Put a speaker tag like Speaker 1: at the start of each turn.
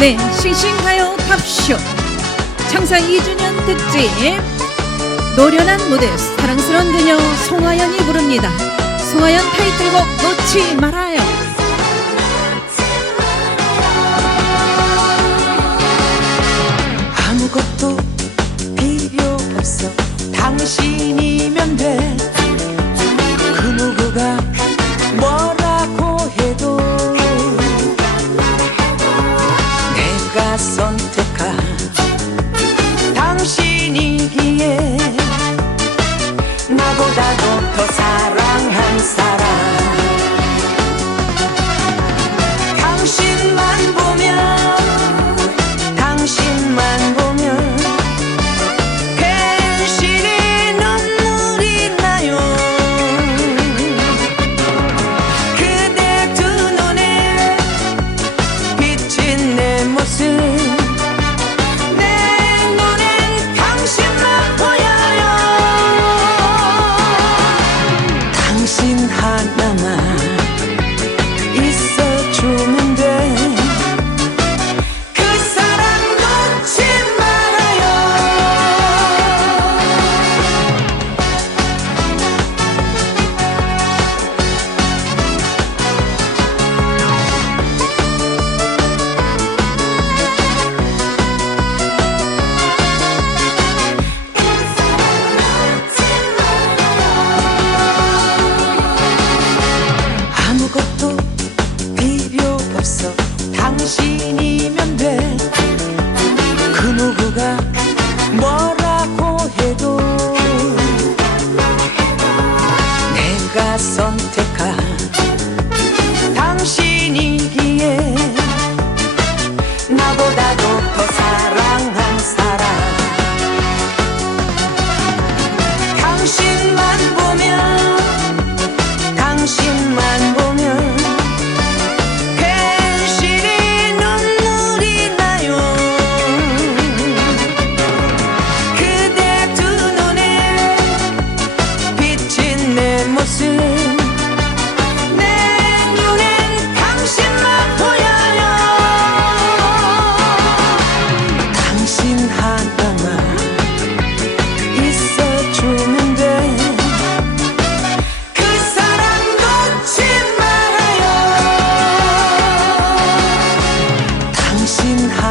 Speaker 1: 네, 싱싱하여 탑쇼 창사 2주년 특집 노련한 무대 사랑스러운 그녀 송하연이 부릅니다. 송하연 타이틀곡 놓지 말아요.
Speaker 2: das Sonne. 없어 당신이면 돼. 心海。